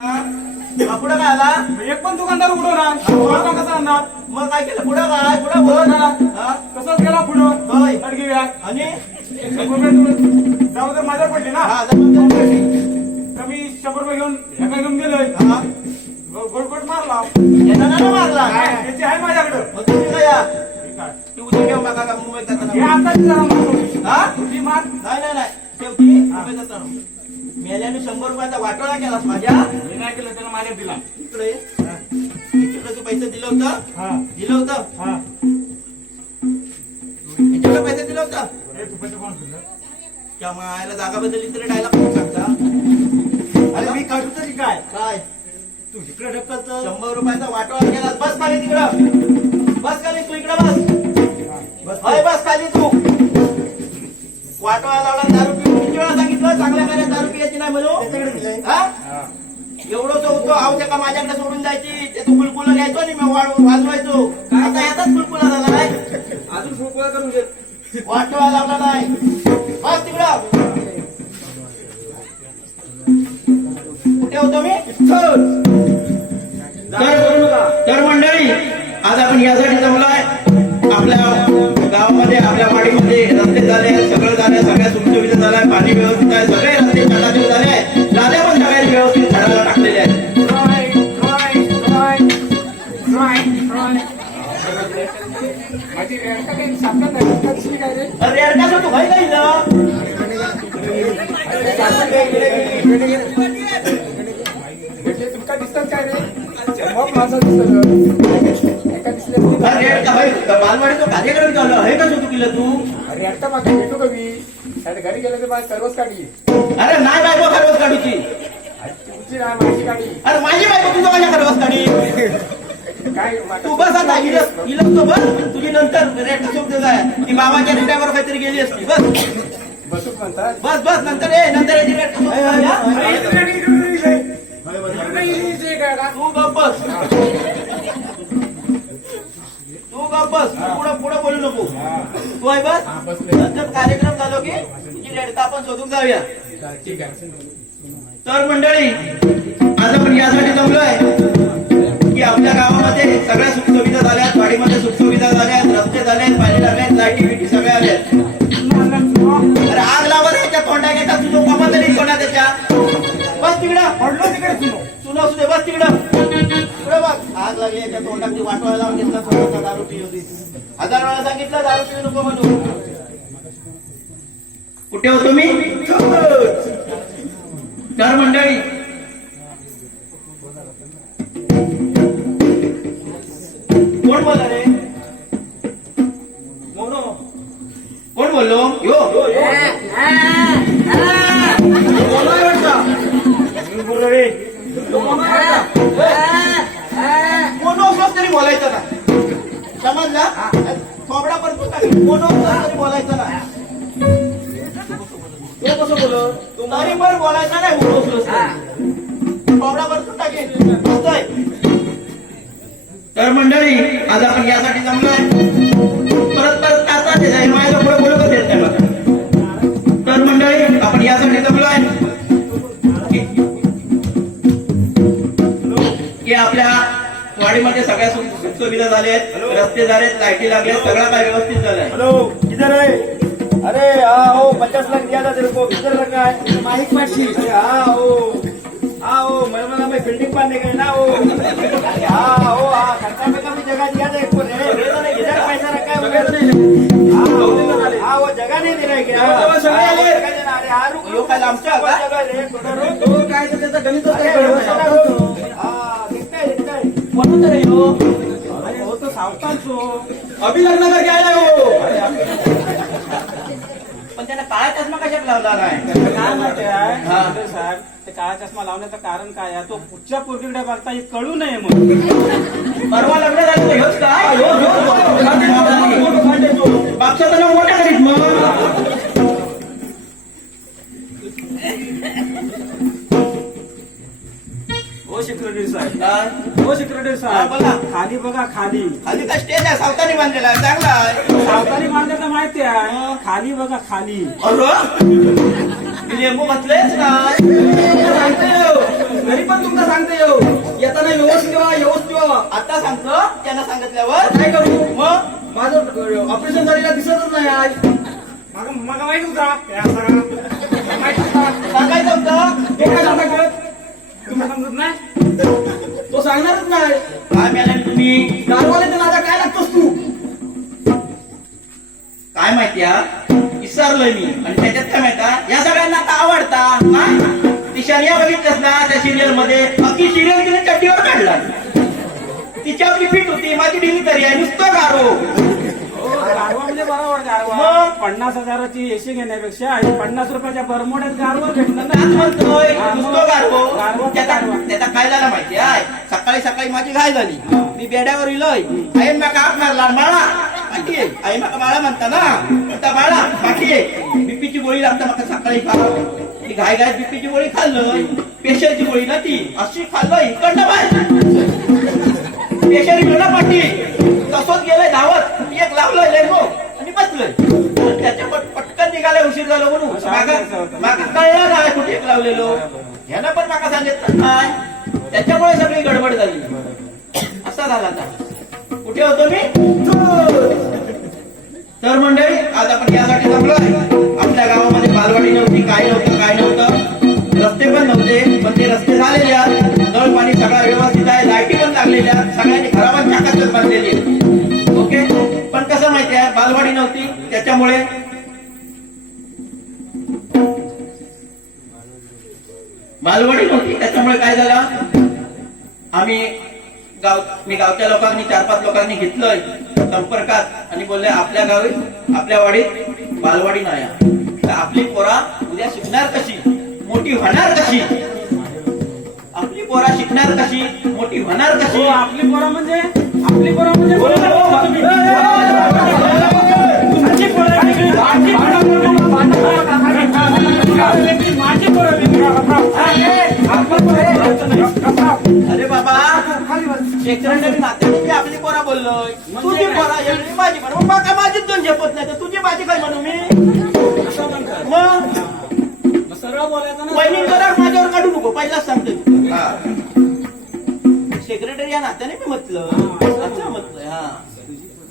पुढं काय आला? एक पण दुकानदार उडवणार दुकान कसं आणणार? मग काय केलं? पुढं काय? पुढं बोल हा? तसंच गेला पुढं. होय. व्याग आणि? जाऊ तर माझ्या पडली ना. हा तर. मी शंभर रुपये घेऊन एका घेऊन गेलोय. हा. गोडगोड मारला. येताना ना मारला. त्याची आहे माझ्याकडं. मग तुम्ही काय या? ती उद्या घेऊन बघा का मुंबईत जाताना. आता. हा? ती मार. नाही नाही नाही. शेवटी मुंबईत जाताना. मेल्याने शंभर रुपयाचा वाटोळा केलास माझ्या. नाही केलं त्यानं माझ्या दिला. इकडे इकडे तू पैसे दिलं होतं? हा. दिलं होतं? हा. याच्याकडे पैसे दिलं होतं? हे तू पैसे कोण दिलं? त्या मायाला जागा बदलली तरी डायला कोण सांगता अरे मी काढू तरी काय? काय? तू इकडे ढकलत शंभर रुपयाचा वाटोळा केला बस खाली तिकडं. बस खाली तू इकडं बस. बस होय बस खाली तू. वाटोळा लावला दारू पिऊन वेळा सांगितलं चांगल्या कार्यात दारू पियाची नाही म्हणून. हा. एवढं तो होतो आव का माझ्याकडे सोडून जायची? ते तू बुलबुल घ्यायचो आणि मी वाढ- वाजवायचो. आता येतात बुलबुला झाला नाही? अजून फुकवा करून घे. वाटोळा लावला नाही. बस तिकडं. कुठे होतो मी तर मंडळी आज आपण यासाठी जमलोय व्यवस्थित झालाय पाणी व्यवस्थित आहे सगळे रस्ते चालाचे झाले लाद्या पण सगळ्या व्यवस्थित झाडाला टाकलेले आहेत. अरे यार कसं तू भाई काही म्हणजे तुमका दिसतात काय रे मग माझा दिसत अरे का भाई बालवाडीचं कार्यक्रम चालू आहे? का सुटू केलं तू? अरे एकटा माझा भेटू कवी आणि घरी गेले तर माझी सर्वच काढली अरे नाही बायको खरवस काढूची तुमची नाही माझी अरे माझी बायको तुझं माझ्या खरवस काढी काय तू बस आता इलस इलस तो बस तुझी नंतर रेट सोबत जाय ती बाबाच्या रेट्यावर काहीतरी गेली असती बस म्हणतात बस बस नंतर ये नंतर याची रेट अरे, इकडे गाडी, इकडे गाडी, इकडे. इकडे इकडे इकडे गाडा. तू गप बस गप बस. पुढं पुढं बोलू नको. तू आहे बस हा. नंतर कार्यक्रम झालो की तुझी रेट आपण शोधून जाऊया. ठीक आहे तर मंडळी आज आपण यासाठी जमलोय की आपल्या गावामध्ये सगळ्या सुखसुविधा झाल्यात वाडीमध्ये सुखसुविधा झाल्यात रस्ते झालेत पाणी लागलेत लाईटी बिटी सगळ्या आल्यात. अरे आग लावा दारू पिऊ नको म्हणून. कुठे होतो मी थोबडा पण तरी बोलायचं ना. हे कसं बोल तरी पण बोलायचं नाही पण तू टाकेल. तर मंडळी आज आपण यासाठी जमलोय. परत परत आता ते जाईल माझ्या पुढे बोलू का देत नाही मला तर मंडळी आपण यासाठी जमलोय. की आपल्या वाडीमध्ये सगळ्या सुख सुख सुविधा झाल्या आहेत रस्ते झालेत लाईटी लागल्या सगळं काय व्यवस्थित झालंय हेलो किधर है अरे हाँ हो पचास लाख दिया था तेरे को किधर रखा है अरे हाँ हो हाँ हो मलमला में बिल्डिंग बनने गए ना हाँ हो हाँ खर्चा में कभी जगह दिया था एक को ने किधर पैसा रखा है हाँ हो, हाँ वो जगह नहीं दे रहा है क्या. हाँ. अरे हाँ रुक काय. काय त्याचं गणितच है तरी हो अरे हो तो तो. अभि लग्न करके आया हो. पण त्याला काय चष्मा कशात लावला नाही? काय माहिती हा. साहेब ते काळा चष्मा लावण्याचं कारण काय आहे? तो पुढच्या पोरगीकडे बघता हे कळू नये म्हणून. परवा लग्न झालं तर ह्योच काय ह्यो, ह्यो, ह्यो. खाते तो, मोठं खाते तो. बापचा तर मोठ्या करीत मग. हो सेक्रेटरी साहेब काय? हो सेक्रेटरी हा, बोला. साहेब खाली बघा खाली. खाली काय स्टेज आहे सावतानी बांधलेला आहे चांगला आहे. सावकारी माहिती आहे. खाली बघा खाली. अरे? लिंबू घातलेच ना. तरी पण तुमचं सांगते येऊ. येताना व्यवस्थित व्हा व्यवस्थित व्हा आता सांगतो त्यांना सांगितल्यावर. काय करू? मग? माझं ऑपरेशन झालेला दिसतच नाही आज. मग मग माहीत होता. माहीत होता. सांगायचं होतं. काय सांगत तुम्ही समजत नाही तो सांगणारच नाही. काय मॅडम तुम्ही? दारवाल्याच्या नादा काय लागतोस तू? काय माहिती हा? विसरलोय मी. आणि त्याच्यात काय माहिती या सगळ्यांना आता आवडता हा? ती शर्या बघितलंस ना त्या सिरियलमध्ये अख्खी सिरियल तिने चट्टीवर काढला. तिच्यावर रिपीट होती. माझी डिली तरी आहे. नुसतं गारो. गारवा म्हणजे बरोबर गारवा. मग? पन्नास हजाराची एसी घेण्यापेक्षा आणि पन्नास रुपयाच्या बरमोड्यात गारवा आज ना म्हणतोय. नुसतं गारवो. गारवा त्याचा काय झाला माहिती आहे? सकाळी सकाळी माझी घाय झाली. मी बेड्यावर इलोय. आई माका हाक मारला आहे. आई माका बाळा म्हणता ना. म्हणता बाळा बाकी आहे. बीपीची गोळी लागता माका सकाळी खा ती घाय घाय बीपीची गोळी खाल्लं पेशरची गोळी ना ती. अशी खाल्लं इकडनं बाहेर. कुठे यानं पण माका सांगितलं. काय? त्याच्यामुळे सगळी गडबड झाली. असा झाला आता. कुठे होतो मी? तर मंडळी आज आपण यासाठी जमलोय आपल्या गावामध्ये बालवाडी नव्हती काय नव्हतं काय नव्हतं. रस्ते पण नव्हते पण ते रस्ते झालेले आहेत. नळ पाणी सगळा व्यवस्थित आहे लाईटी पण लागलेल्या सगळ्यांनी घरावर चाकाच बांधलेली ओके? पण कसं माहिती आहे बालवाडी नव्हती त्याच्यामुळे बालवाडी नव्हती त्याच्यामुळे काय झालं आम्ही गाव मी गावच्या लोकांनी चार पाच लोकांनी घेतलंय संपर्कात आणि बोलले आपल्या गावी आपल्या वाडीत बालवाडी नाही. तर आपली पोरा उद्या शिकणार कशी मोठी होणार कशी आपली पोरा शिकणार कशी मोठी होणार हो कशी आपली पोरं म्हणजे आपली पोरं म्हणजे अरे बाबा सेक्रेटरी नात्याने आपली पोरा बोललोय? तुझी पोरा एवढी माझी पोरा मग का माझीच दोन झेपत नाही? तर तुझी माझी काय म्हणू मी? असं म्हणतात. मग मग सरळ बोलायचं ना. वहिनी जरा माझ्यावर काढू नको पहिलाच सांगते सेक्रेटरी या नात्याने मी म्हटलं. म्हटलंय हा.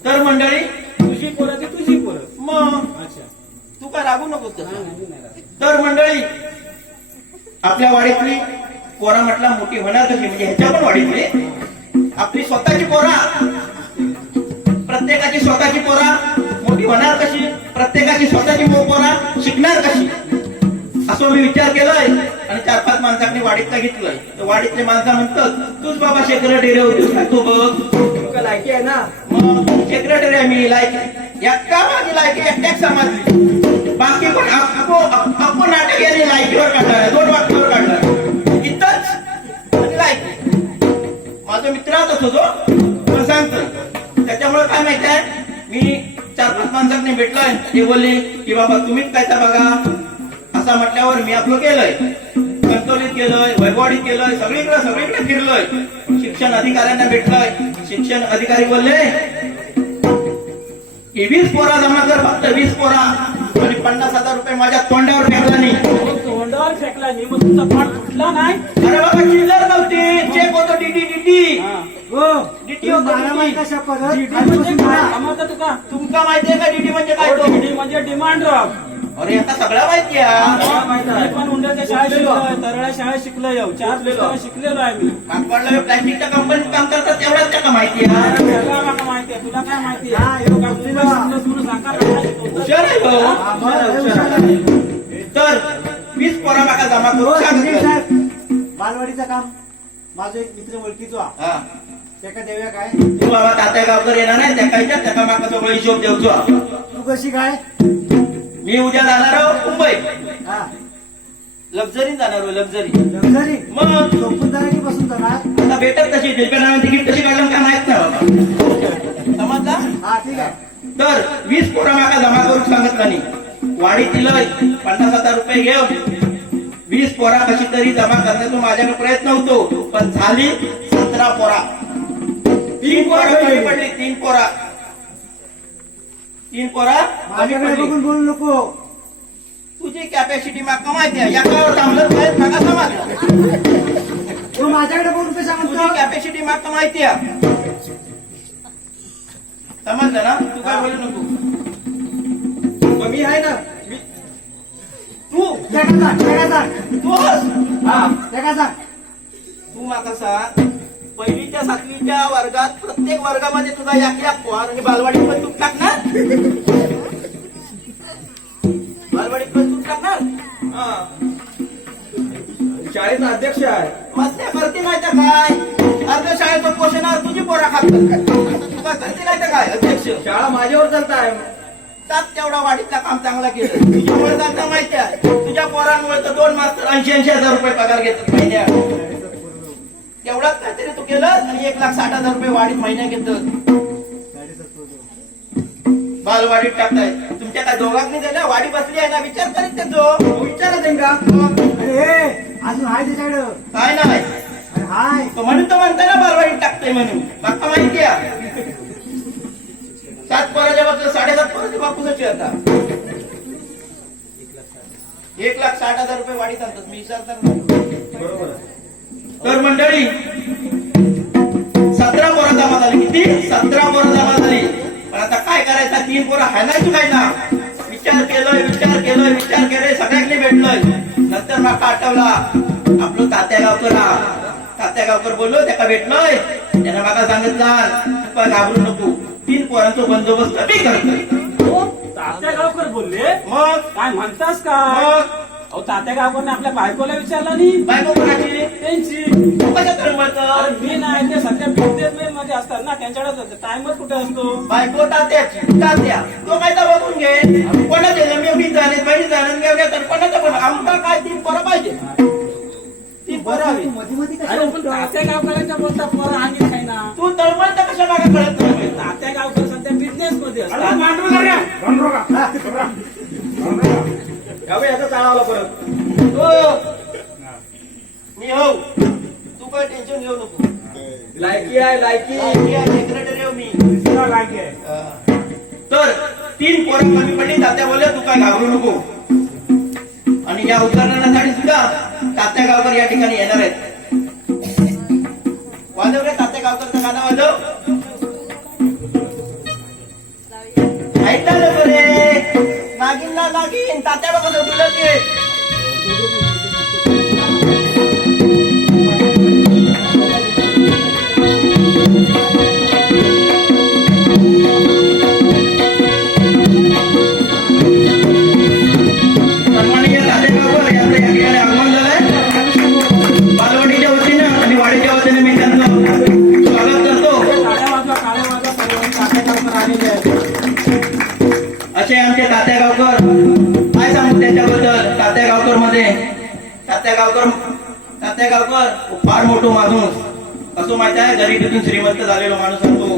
तर मंडळी तुझी पोरं ती तुझी पोरं. मग? अच्छा तू काय रागू नको तर मंडळी आपल्या वाडीतली पोरा म्हटला मोठी होणार कशी म्हणजे ह्याच्या पण वाडीतली. आपली स्वतःची पोरा. प्रत्येकाची स्वतःची पोरा. मोठी होणार कशी? प्रत्येकाची स्वतःची मो- पोरा. शिकणार कशी? असं मी विचार केलाय. आणि चार पाच माणसांनी वाडीतला घेतलंय. तर वाडीतले माणसं म्हणतात तूच बाबा सेक्रेटरी होतीस काय तू बघ. लायकी आहे ना? मग सेक्रेटरी आहे मी लायकी. एक्का माझी लायकी एकट्याच समजली बाकी पण कोण आपण नाटक यांनी लायकीवर काढणार आहे दोन वाक्यावर काढणार इथंच आणि लायकी. माझा मित्र होतो तो पण सांगतोय त्याच्यामुळे काय माहीत आहे? मी चार पाच माणसांनी भेटलोय. ते बोलले की बाबा तुम्हीच काय तर बघा. असं म्हटल्यावर मी आपलं केलंय. कंटोलीत केलंय वैभवाडीत केलंय सगळीकडे सगळीकडे फिरलोय. शिक्षण अधिकाऱ्यांना भेटलोय. शिक्षण अधिकारी बोलले की वीस पोरा जमा कर फक्त वीस पोरा. आणि पन्नास हजार रुपये माझ्या तोंडावर फेकला नाही. तोंडावर फेकला नाही मग तुमचा पाठ फुटला नाही? अरे बाबा चिल्लर नव्हती चेक होतो डीडी डीडी हा. डीटी होतो DD. DD म्हणजे काय? तुमका माहितीये का डीडी म्हणजे काय तो? DD म्हणजे डिमांड ड्रॉप अरे आता सगळं माहिती आहे. पण उंडरच्या शाळेत शिकलोय तरळ्या शाळेत शिकलोय चार पुस्तकं शिकलेलो आहे मी. कापडला प्लॅस्टिकच्या कंपनीत काम करतात तेवढंच त्याला माहिती आहे. सगळं मला माहिती आहे. तुला काय माहिती आहे? शिकलोस म्हणून. हुशार आहे. आहे. तर वीस पोरा माका जमा करू सांगितलं बालवाडीचं काम. माझं एक मित्र ओळखीचो हा. हा. त्याका देऊया काय? तू बाबा तात्या गावकर येणार नाही त्या त्याका माका सगळं हिशोब देवचो तू कशी काय? मी उद्या जाणार आहो मुंबई. हा. लक्झरी जाणार हो लक्झरी लक्झरी मग? झोपून जाणार की बसून जाणार? आता भेटत कशी रेल्वे नावाने तिकीट कशी काढलं काय माहीत नाही बाबा. समजला? हा ठीक आहे. तर वीस पोरा माका जमा करून सांगितलं नाही वाढी दिलंय पन्नास हजार रुपये घेऊन. वीस पोरा कशी तरी जमा करण्याचा माझ्याकडे प्रयत्न होतो. पण झाली सतरा पोरा. तीन पोरा कमी पडली तीन पोरा. तीन पोरा कमी माझ्याकडे पडली. बघून बोलू नको. तुझी कॅपॅसिटी माका माहिती आहे थांबलं पाहिजे माका समजलं तू माझ्याकडे बोलून कशा तुझी म्हणतो कॅपॅसिटी मात्र माहिती आहे समजलं ना? तू काय बोलू नको. मग मी आहे ना? मी तू जगा सांग जगा सांग तू बस. हा तू माका सांग पहिलीच्या सातवीच्या वर्गात प्रत्येक वर्गामध्ये तुझा एक एक पोहार आणि बालवाडीत पण तू टाकणार? बालवाडीत पण तू टाकणार? हा. शाळेचा अध्यक्ष आहे. मस्त्या करते नाही तर काय? अर्ध्या शाळेचं पोषणावर तुझी पोरा खातात तू काय करते नाही तर काय? अध्यक्ष. शाळा माझ्यावर चालत आहे त्यात तेवढा वाढीतला काम चांगला केलं. तुझ्यामुळे चालता माहिती आहे. तुझ्या पोरांमुळे तर दोन मास्तर ऐंशी ऐंशी हजार रुपये पगार घेतात महिन्या तेवढाच काहीतरी तू केलं आणि एक लाख साठ हजार रुपये वाढीत महिन्या घेतात बालवाडीत टाकताय. तुमच्या काय दोघांनी झाल्या वाडी बसली आहे ना विचार करीत त्याचो विचारा त्यांना अरे अजून हाय त्याच्याकडं. काय नाही. अरे हाय. तो म्हणून तो म्हणताय ना बालवाडीत टाकतोय म्हणून. बाप्पा माहिती आहे. सात पोराच्या बाबतीत साडेसात पोराच्या बापूच आता. एक लाख साठ हजार रुपये वाढीत आणतात. मी विचार तर बरोबर तर मंडळी सतरा पोरं जमा झाली. किती? सतरा पोरं जमा झाली. पण आता काय करायचं? तीन पोरं काय ना विचार केलोय विचार केलोय विचार केलोय सगळ्यांनी भेटलोय. नंतर माका आठवला आपलं तात्या गावकर. तात्या गावकर बोललो त्याला भेटलोय. त्यानं माका सांगितलं तू काय घाबरू नको. तीन पोरांचा बंदोबस्त मी करतोय तात्या गावकर बोलले? मग? काय म्हणतास का मग? अहो तात्या गावकरने आपल्या बायकोला विचारला नाही. बायको कोणाची? त्यांची. तू कशा मी नाही ते सध्या बिझनेस मध्ये असतात ना त्यांच्याकडे टाइमच कुठे असतो? बायको तात्याची तात्या. तो काय तर बघून घे? कोणाचे जमीन झाले बहीण झाले गेले तर कोणाचं पण. आमका काय तीन पोरं पाहिजे? पोरं हवी. मध्ये मध्ये तात्या गावकरांच्या बोलता काही ना. तू तळमळ यावे याचा चाळावला परत. हो मी हो तू काय टेन्शन घेऊ नको. लायकी आहे लायकी. सेक्रेटरी हो मी. तर तीन पोरं कमी पडली तात्या बोलले तू काय घाबरू नको. आणि या उदाहरणासाठी सुद्धा तात्या गावकर या ठिकाणी येणार आहेत. वाजव रे तात्या गावकरचं गाणं वाजव. ऐकलं नको रे নাকি তাতে আমাকে श्रीमंत झालेलो माणूस असतो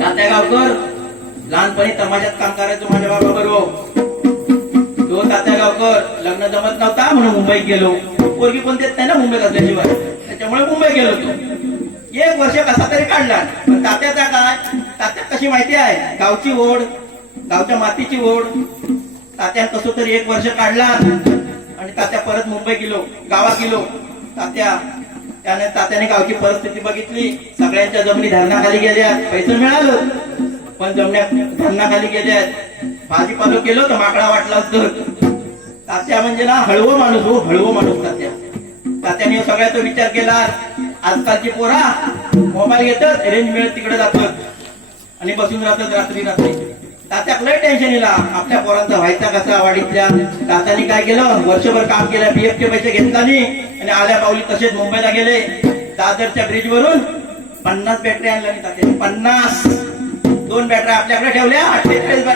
तात्या गावकर. लहानपणी तमाशात काम करायचो माझ्या बाबा बरोबर तो तात्या गावकर लग्न जमत नव्हता म्हणून मुंबईत गेलो. पोरगी पण देत नाही ना मुंबईत असल्याशिवाय. त्याच्यामुळे मुंबई गेलो तो एक वर्ष कसा तरी काढला. पण तात्याचा काय? तात्या कशी माहिती आहे? गावची ओढ गावच्या मातीची ओढ. तात्या कसं तरी एक वर्ष काढला. आणि तात्या परत मुंबई गेलो गावात गेलो. तात्या त्याने तात्याने गावची परिस्थिती बघितली. सगळ्यांच्या जमिनी धरणाखाली गेल्या. पैसे मिळालं. पण जमण्या धरणाखाली गेल्या. भाजीपालो केलो तर माकडा वाटला तर तात्या म्हणजे ना हळवं माणूस हो हळवं माणूस तात्या. तात्याने सगळ्याचा विचार केला. आजकालची पोरा मोबाईल घेतात रेंज मिळत तिकडे जातात. आणि बसून राहतात रात्री रात्री. तात्याक लय टेन्शन येला आपल्या पोरांचा व्हायचा कसा वाढीतल्या तात्याने काय केलं? वर्षभर काम केलं पीएफ चे पैसे घेतला नाही. आणि आल्या पावली तसेच मुंबईला गेले. दादरच्या ब्रिज वरून पन्नास बॅटरी आणल्या नाही तात्याने पन्नास. दोन बॅटऱ्या आपल्याकडे ठेवल्या. अठ्ठेचाळीस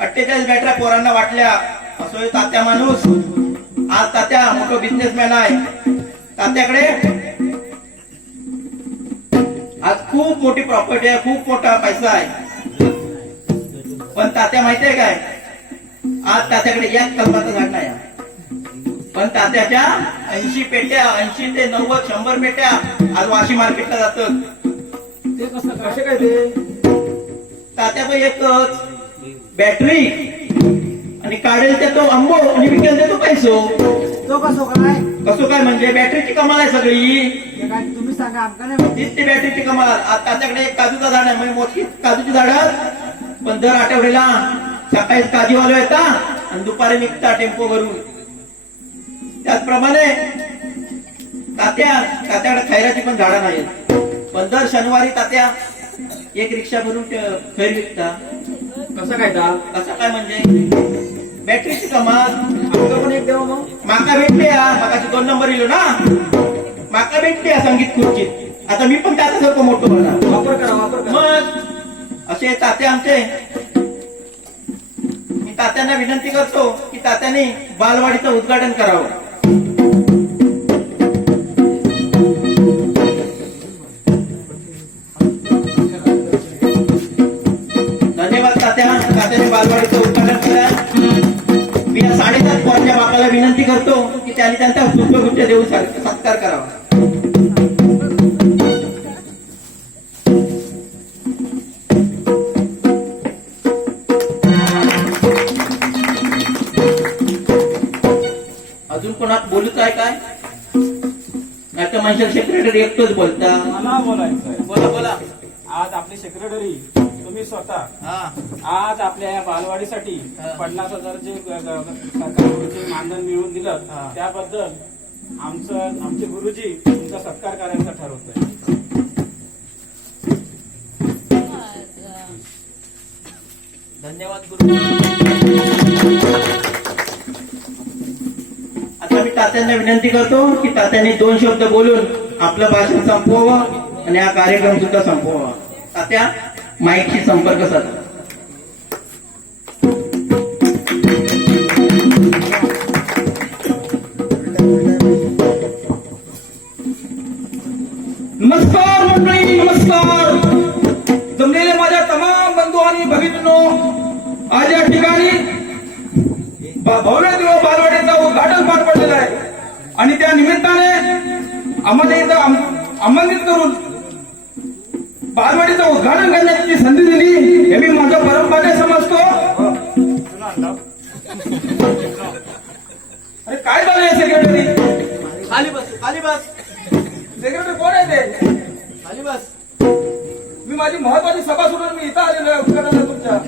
अठ्ठेचाळीस बॅटऱ्या पोरांना वाटल्या. असं तात्या माणूस. आज तात्या मोठा बिझनेसमॅन आहे. तात्याकडे आज खूप मोठी प्रॉपर्टी आहे खूप मोठा पैसा आहे. पण तात्या माहितीये काय? आज तात्याकडे एक कलमाचं झाड नाही आहे. पण तात्याच्या ऐंशी पेट्या ऐंशी ते नव्वद शंभर पेट्या आज वाशी मार्केटला जातात. ते कसं कसे काय ते? तात्याचं एकच बॅटरी आणि काढेल ते तो आंबो आणि विकेल ते तो पैसो. तो कसो काय? कसं काय म्हणजे बॅटरीची कमाल आहे सगळी. हे काय तुम्ही सांगा आमका नाही माहिती. तीच ती बॅटरीची कमाल आता त्याच्याकडे एक काजूचा झाड आहे. म्हणजे मोठी काजूची झाड. पण दर आठवड्याला सकाळी काजूवालो येतात आणि दुपारी निघता टेम्पो भरून त्याचप्रमाणे तात्या तात्याकडे खैराची पण झाडं नाहीत. पण दर शनिवारी तात्या एक रिक्षा भरून खैर विकता कसं काय ता असं काय म्हणजे? बॅटरीची कमाल. पण एक देवा मग. माका भेटले माकाची दोन नंबर इलो ना. माका भेटले हा संगीत खुर्चीत. आता मी पण त्याच्यासारखं मोठं होणार. वापर करा वापर करा. मग असे ताते आमचे. मी तात्यांना विनंती करतो की तात्याने बालवाडीचं उद्घाटन करावं. धन्यवाद तात्या. तात्याने बालवाडीचं उद्घाटन करा मी या साडेसात पोरांच्या बापाला विनंती करतो की त्यांनी त्यांचा सुखगुच्छ देऊ शकतो सेक्रेटरी एकटोच बोलता. मला बोलायचं आहे बोला बोला. आज आपली सेक्रेटरी तुम्ही स्वतः. हा. आज आपल्या या बालवाडीसाठी. पन्नास हजार जे सरकारकडून मानधन मिळवून दिलं. त्याबद्दल आमचं आमचे गुरुजी तुमचा सत्कार करायचा ठरवतोय. धन्यवाद गुरु आता मी तात्यांना विनंती करतो की तात्यांनी दोन शब्द बोलून आपलं भाषण संपवावं आणि हा कार्यक्रम सुद्धा संपवावा. तात्या माईकशी संपर्क साधा. नमस्कार मंडळी नमस्कार. जमलेले माझ्या तमाम बंधू आणि भगिनींनो आज या ठिकाणी भव्य दिवस बालवाडीचा उद्घाटन पार पडलेला आहे. आणि त्या निमित्ताने आम्हाला इथं आमंत्रित करून बालवाडीचं उद्घाटन करण्याची संधी दिली. हे मी माझं परंपरे समजतो. अरे काय झालंय सेक्रेटरी खाली बस खाली बस. सेक्रेटरी कोण आहे ते? खाली बस. मी माझी महत्वाची सभा सोडून मी इथं आलेलो आहे उद्घाटनाला तुमच्या.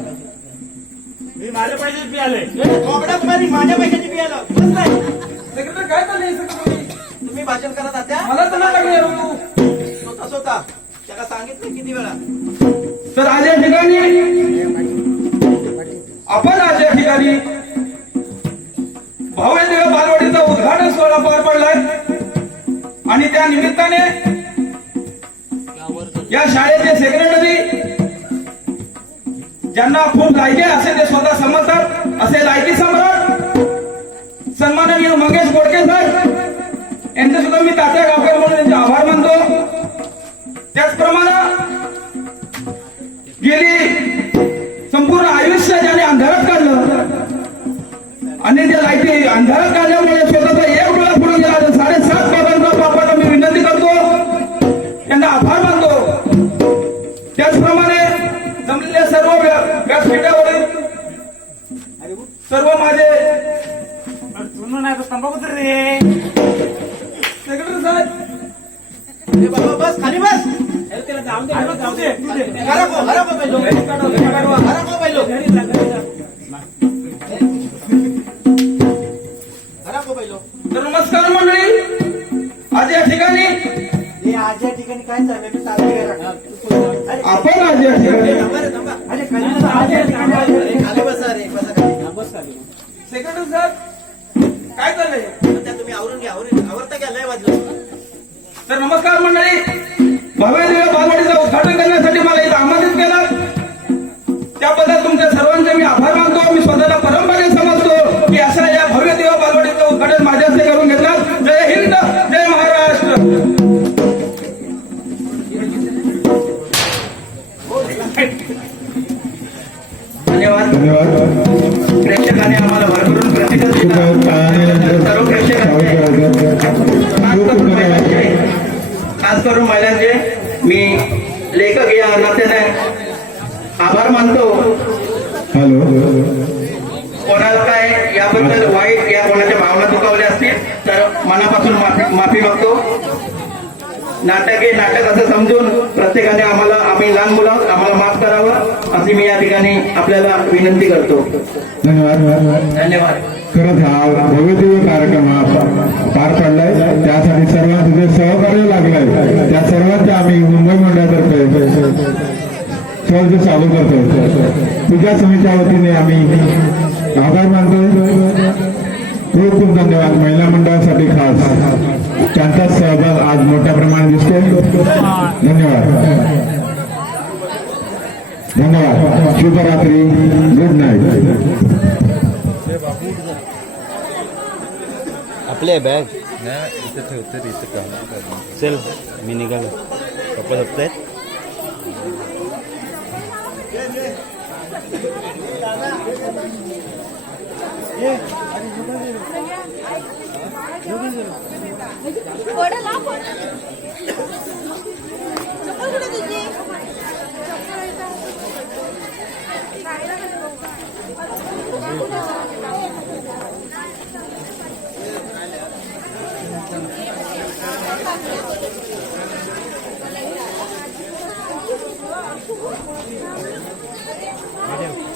मी माझ्या पैसे बी आले माझ्या पैशाची बियाला बस नाही सेक्रेटरी काय चाललंय सेक्रेटरी भाषण करा तात्या. मला तर लागले स्वतः स्वतः. त्याला सांगितलं किती वेळा? तर आज या ठिकाणी. आपण आज या ठिकाणी. भव्य दिव्य बालवाडीचा उद्घाटन सोहळा पार पडलाय. आणि त्या निमित्ताने या शाळेचे सेक्रेटरी ज्यांना खूप लायकी आहे असे ते स्वतः समजतात. असे लायकी सम्राट सन्माननीय मंगेश गोडके सर यांचे सुद्धा मी तात्या गावकर म्हणून त्यांचे आभार मानतो. त्याचप्रमाणे गेली संपूर्ण आयुष्य ज्याने अंधारात काढलं आणि त्या लाईटी अंधारात काढल्यामुळे स्वतःचा एक डोळा पुढे गेला तर साडेसात बाबांचा बापाला मी विनंती करतो. त्यांना आभार मानतो. त्याचप्रमाणे जमलेल्या सर्व व्या- व्यासपीठावरील सर्व माझे तंबाखू रे. सेक्रेटरी साहेब. ए बाबा बस खाली बस. त्याला जाऊ दे जाऊ दे. घरा को घरा को पहिलो घरा को पहिलो. घरा को पहिलो तर नमस्कार मंडळी. आज या ठिकाणी हे आज या ठिकाणी काय चाललंय? मी चाललोय आपण आज या ठिकाणी अरे खाली बसा रे बसा. हा. सेक्रेटरी साहेब काय चाललंय? त्या तुम्ही आवरून घ्या आवरून आवरता घ्या लय वाजलं. तर नमस्कार मंडळी. भव्य बालवाडीचं उद्घाटन करण्यासाठी मला इथं आमंत्रित केलं. त्याबद्दल तुमच्या सर्वांचे मी या ठिकाणी आपल्याला विनंती करतो. धन्यवाद. धन्यवाद. खरंच हा भव्यदिव्य कार्यक्रम हा पार पडलाय. त्यासाठी सर्वांचं जे सहकार्य लागलंय त्या सर्वांचे आम्ही मुंबई मंडळातर्फे सहज चालू करतो तुझ्या समितीच्या वतीने आम्ही आभार मानतो खूप खूप धन्यवाद. महिला मंडळासाठी खास त्यांचा सहभाग आज मोठ्या प्रमाणात दिसतो धन्यवाद. धन्यवाद शुभरात्री गुड नाईट आपले बॅग चल मी निघालो. कपल आहेत पडेल हा पण Valeu.